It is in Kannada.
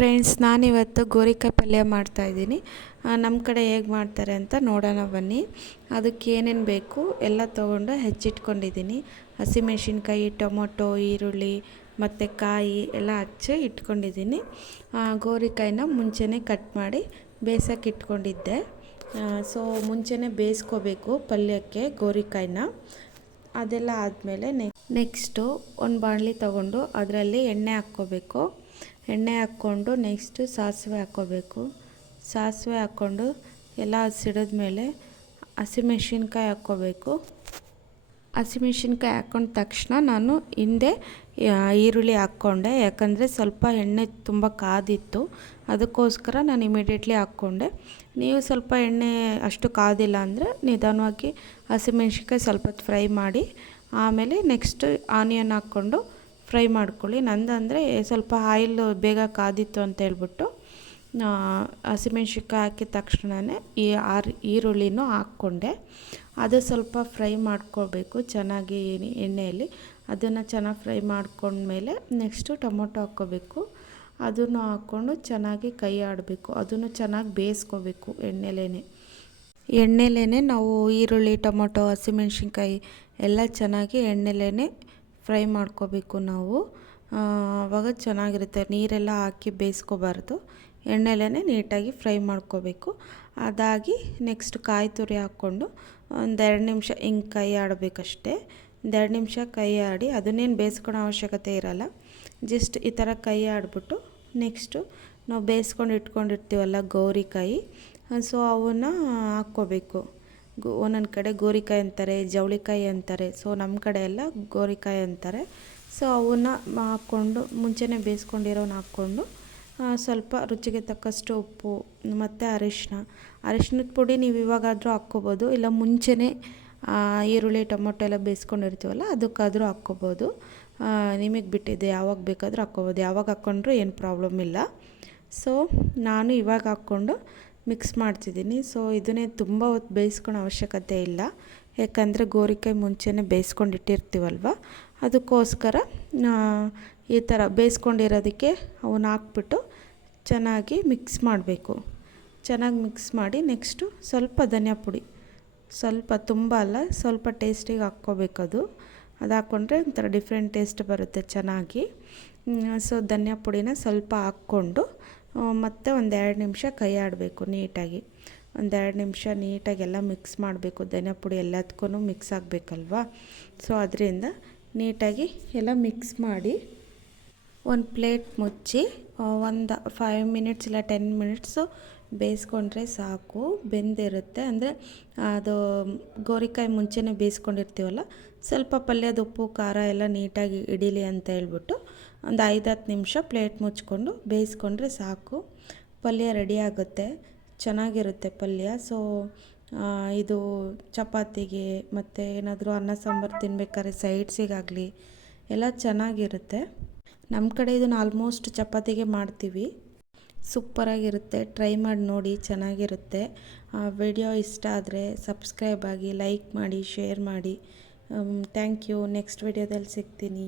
ಫ್ರೆಂಡ್ಸ್, ನಾನಿವತ್ತು ಗೋರಿಕಾಯಿ ಪಲ್ಯ ಮಾಡ್ತಾಯಿದ್ದೀನಿ ನಮ್ಮ ಕಡೆ ಹೇಗೆ ಮಾಡ್ತಾರೆ ಅಂತ ನೋಡೋಣ ಬನ್ನಿ. ಅದಕ್ಕೆ ಏನೇನು ಬೇಕು ಎಲ್ಲ ತೊಗೊಂಡು ಹೆಚ್ಚಿಟ್ಕೊಂಡಿದ್ದೀನಿ. ಹಸಿಮೆಣಸಿನ್ಕಾಯಿ ಟೊಮೊಟೊ, ಈರುಳ್ಳಿ, ಮತ್ತು ಕಾಯಿ ಎಲ್ಲ ಹಚ್ಚಿ ಇಟ್ಕೊಂಡಿದ್ದೀನಿ. ಗೋರಿಕಾಯಿನ ಮುಂಚೆನೇ ಕಟ್ ಮಾಡಿ ಬೇಯಿಸೋಕೆ ಇಟ್ಕೊಂಡಿದ್ದೆ. ಸೊ ಮುಂಚೆನೇ ಬೇಯಿಸ್ಕೋಬೇಕು ಪಲ್ಯಕ್ಕೆ ಗೋರಿಕಾಯಿನ. ಅದೆಲ್ಲ ಆದಮೇಲೆ ನೆಕ್ಸ್ಟು ಒಂದು ಬಾಣಲಿ ತೊಗೊಂಡು ಅದರಲ್ಲಿ ಎಣ್ಣೆ ಹಾಕ್ಕೋಬೇಕು. ಎಣ್ಣೆ ಹಾಕ್ಕೊಂಡು ನೆಕ್ಸ್ಟು ಸಾಸಿವೆ ಹಾಕ್ಕೋಬೇಕು. ಸಾಸಿವೆ ಹಾಕ್ಕೊಂಡು ಎಲ್ಲ ಹಸಿಡಿದ್ಮೇಲೆ ಹಸಿಮೆಣ್ಸಿನ್ಕಾಯಿ ಹಾಕ್ಕೋಬೇಕು. ಹಸಿಮೆಣ್ಸಿನ್ಕಾಯಿ ಹಾಕ್ಕೊಂಡ ತಕ್ಷಣ ನಾನು ಹಿಂದೆ ಈರುಳ್ಳಿ ಹಾಕ್ಕೊಂಡೆ. ಯಾಕಂದರೆ ಸ್ವಲ್ಪ ಎಣ್ಣೆ ತುಂಬ ಕಾದಿತ್ತು. ಅದಕ್ಕೋಸ್ಕರ ನಾನು ಇಮಿಡಿಯೇಟ್ಲಿ ಹಾಕ್ಕೊಂಡೆ. ನೀವು ಸ್ವಲ್ಪ ಎಣ್ಣೆ ಅಷ್ಟು ಕಾದಿಲ್ಲ ಅಂದರೆ ನಿಧಾನವಾಗಿ ಹಸಿಮೆಣ್ಸಿನ್ಕಾಯಿ ಸ್ವಲ್ಪ ಫ್ರೈ ಮಾಡಿ, ಆಮೇಲೆ ನೆಕ್ಸ್ಟ್ ಆನಿಯನ್ ಹಾಕ್ಕೊಂಡು ಫ್ರೈ ಮಾಡ್ಕೊಳ್ಳಿ. ನಂದಂದರೆ ಸ್ವಲ್ಪ ಆಯಿಲ್ ಬೇಗ ಕಾದಿತ್ತು ಅಂತ ಹೇಳ್ಬಿಟ್ಟು ಹಸಿಮೆಣ್ಸಿನ್ಕಾಯಿ ಹಾಕಿದ ತಕ್ಷಣವೇ ಈ ಆರ್, ಈರುಳ್ಳಿನೂ ಹಾಕ್ಕೊಂಡೆ. ಅದು ಸ್ವಲ್ಪ ಫ್ರೈ ಮಾಡ್ಕೋಬೇಕು ಚೆನ್ನಾಗಿ ಎಣ್ಣೆ- ಎಣ್ಣೆಯಲ್ಲಿ. ಅದನ್ನು ಚೆನ್ನಾಗಿ ಫ್ರೈ ಮಾಡ್ಕೊಂಡ್ಮೇಲೆ ನೆಕ್ಸ್ಟು ಟೊಮೊಟೊ ಹಾಕ್ಕೋಬೇಕು. ಅದನ್ನು ಹಾಕ್ಕೊಂಡು ಚೆನ್ನಾಗಿ ಕೈ ಆಡಬೇಕು. ಅದನ್ನು ಚೆನ್ನಾಗಿ ಬೇಯಿಸ್ಕೋಬೇಕು ಎಣ್ಣೆಲೇ ಎಣ್ಣೆಲೇ ನಾವು ಈರುಳ್ಳಿ, ಟೊಮೊಟೊ, ಹಸಿಮೆಣ್ಸಿನ್ಕಾಯಿ ಎಲ್ಲ ಚೆನ್ನಾಗಿ ಎಣ್ಣೆಲೇ ಫ್ರೈ ಮಾಡ್ಕೋಬೇಕು ನಾವು. ಅವಾಗ ಚೆನ್ನಾಗಿರುತ್ತೆ. ನೀರೆಲ್ಲ ಹಾಕಿ ಬೇಯಿಸ್ಕೋಬಾರ್ದು. ಎಣ್ಣೆಲೇ ನೀಟಾಗಿ ಫ್ರೈ ಮಾಡ್ಕೋಬೇಕು. ಅದಾಗಿ ನೆಕ್ಸ್ಟ್ ಕಾಯಿ ತುರಿ ಹಾಕ್ಕೊಂಡು ಒಂದೆರಡು ನಿಮಿಷ ಹಿಂಗೆ ಕೈ ಆಡಬೇಕಷ್ಟೇ. ಒಂದೆರಡು ನಿಮಿಷ ಕೈ ಆಡಿ ಅದನ್ನೇನು ಬೇಯಿಸ್ಕೊಳೋ ಅವಶ್ಯಕತೆ ಇರಲ್ಲ. ಜಸ್ಟ್ ಈ ಥರ ಕೈ ಆಡಿಬಿಟ್ಟು ನೆಕ್ಸ್ಟು ನಾವು ಬೇಯಿಸ್ಕೊಂಡು ಇಟ್ಕೊಂಡಿರ್ತೀವಲ್ಲ ಗೌರಿಕಾಯಿ, ಸೊ ಅವನ್ನ ಹಾಕ್ಕೋಬೇಕು. ಗೋ ಒಂದೊಂದು ಕಡೆ ಗೋರಿಕಾಯಿ ಅಂತಾರೆ, ಜವಳಿಕಾಯಿ ಅಂತಾರೆ. ಸೊ ನಮ್ಮ ಕಡೆ ಎಲ್ಲ ಗೋರಿಕಾಯಿ ಅಂತಾರೆ. ಸೊ ಅವನ್ನ ಹಾಕ್ಕೊಂಡು, ಮುಂಚೆನೆ ಬೇಯಿಸ್ಕೊಂಡಿರೋನ ಹಾಕ್ಕೊಂಡು ಸ್ವಲ್ಪ ರುಚಿಗೆ ತಕ್ಕಷ್ಟು ಉಪ್ಪು, ಮತ್ತು ಅರಿಶಿನ ಅರಿಶಿನದ ಪುಡಿ ನೀವು ಇವಾಗಾದರೂ ಹಾಕ್ಕೋಬೋದು. ಇಲ್ಲ, ಮುಂಚೆನೇ ಈರುಳ್ಳಿ, ಟೊಮೊಟೊ ಎಲ್ಲ ಬೇಯಿಸ್ಕೊಂಡಿರ್ತೀವಲ್ಲ, ಅದಕ್ಕಾದರೂ ಹಾಕ್ಕೋಬೋದು. ನಿಮಗೆ ಬಿಟ್ಟಿದೆ ಯಾವಾಗ ಬೇಕಾದರೂ ಹಾಕ್ಕೋಬೋದು. ಯಾವಾಗ ಹಾಕ್ಕೊಂಡ್ರೂ ಏನು ಪ್ರಾಬ್ಲಮ್ ಇಲ್ಲ. ಸೊ ನಾನು ಇವಾಗ ಹಾಕ್ಕೊಂಡು ಮಿಕ್ಸ್ ಮಾಡ್ತಿದ್ದೀನಿ. ಸೊ ಇದನ್ನೇ ತುಂಬ ಹೊತ್ತು ಬೇಯಿಸ್ಕೊಳೋ ಅವಶ್ಯಕತೆ ಇಲ್ಲ. ಯಾಕಂದರೆ ಗೋರಿಕಾಯಿ ಮುಂಚೆನೇ ಬೇಯಿಸ್ಕೊಂಡು ಇಟ್ಟಿರ್ತೀವಲ್ವ? ಅದಕ್ಕೋಸ್ಕರ ಈ ಥರ ಬೇಯಿಸ್ಕೊಂಡಿರೋದಕ್ಕೆ ಅವನ್ನ ಹಾಕ್ಬಿಟ್ಟು ಚೆನ್ನಾಗಿ ಮಿಕ್ಸ್ ಮಾಡಬೇಕು. ಚೆನ್ನಾಗಿ ಮಿಕ್ಸ್ ಮಾಡಿ ನೆಕ್ಸ್ಟು ಸ್ವಲ್ಪ ಧನಿಯಾ ಪುಡಿ. ಸ್ವಲ್ಪ ತುಂಬ ಅಲ್ಲ, ಸ್ವಲ್ಪ ಟೇಸ್ಟಿಗೆ ಹಾಕ್ಕೋಬೇಕದು. ಅದು ಹಾಕ್ಕೊಂಡ್ರೆ ಒಂಥರ ಡಿಫ್ರೆಂಟ್ ಟೇಸ್ಟ್ ಬರುತ್ತೆ ಚೆನ್ನಾಗಿ. ಸೊ ಧನಿಯಾ ಪುಡಿನ ಸ್ವಲ್ಪ ಹಾಕ್ಕೊಂಡು ಮತ್ತೆ ಒಂದೆರಡು ನಿಮಿಷ ಕೈ ಆಡಬೇಕು ನೀಟಾಗಿ. ಒಂದೆರಡು ನಿಮಿಷ ನೀಟಾಗಿ ಎಲ್ಲ ಮಿಕ್ಸ್ ಮಾಡಬೇಕು. ಧನಿಯಾ ಪುಡಿ ಎಲ್ಲದಕ್ಕೂ ಮಿಕ್ಸ್ ಆಗಬೇಕಲ್ವಾ? ಸೊ, ಅದರಿಂದ ನೀಟಾಗಿ ಎಲ್ಲ ಮಿಕ್ಸ್ ಮಾಡಿ ಒಂದು ಪ್ಲೇಟ್ ಮುಚ್ಚಿ ಒಂದು ಫೈವ್ ಮಿನಿಟ್ಸ್ ಇಲ್ಲ ಟೆನ್ ಮಿನಿಟ್ಸು ಬೇಯಿಸ್ಕೊಂಡ್ರೆ ಸಾಕು, ಬೆಂದಿರುತ್ತೆ. ಅಂದರೆ, ಅದು ಗೋರಿಕಾಯಿ ಮುಂಚೆನೇ ಬೇಯಿಸ್ಕೊಂಡಿರ್ತೀವಲ್ಲ, ಸ್ವಲ್ಪ ಪಲ್ಯದ ಉಪ್ಪು, ಖಾರ ಎಲ್ಲ ನೀಟಾಗಿ ಇಡೀಲಿ ಅಂತ ಹೇಳ್ಬಿಟ್ಟು ಒಂದು ಐದು ಹತ್ತು ನಿಮಿಷ ಪ್ಲೇಟ್ ಮುಚ್ಕೊಂಡು ಬೇಯಿಸ್ಕೊಂಡ್ರೆ ಸಾಕು. ಪಲ್ಯ ರೆಡಿ ಆಗುತ್ತೆ, ಚೆನ್ನಾಗಿರುತ್ತೆ ಪಲ್ಯ. ಸೊ ಇದು ಚಪಾತಿಗೆ ಮತ್ತು ಏನಾದರೂ ಅನ್ನ, ಸಾಂಬಾರು ತಿನ್ಬೇಕಾದ್ರೆ ಸೈಡ್ಸಿಗಾಗಲಿ, ಎಲ್ಲ ಚೆನ್ನಾಗಿರುತ್ತೆ. ನಮ್ಮ ಕಡೆ ಇದನ್ನು ಆಲ್ಮೋಸ್ಟ್ ಚಪಾತಿಗೆ ಮಾಡ್ತೀವಿ. ಸೂಪರಾಗಿರುತ್ತೆ. ಟ್ರೈ ಮಾಡಿ ನೋಡಿ, ಚೆನ್ನಾಗಿರುತ್ತೆ. ವಿಡಿಯೋ ಇಷ್ಟ ಆದರೆ ಸಬ್ಸ್ಕ್ರೈಬ್ ಆಗಿ ಲೈಕ್ ಮಾಡಿ ಶೇರ್ ಮಾಡಿ. ಥ್ಯಾಂಕ್ ಯು ನೆಕ್ಸ್ಟ್ ವಿಡಿಯೋದಲ್ಲಿ ಸಿಗ್ತೀನಿ.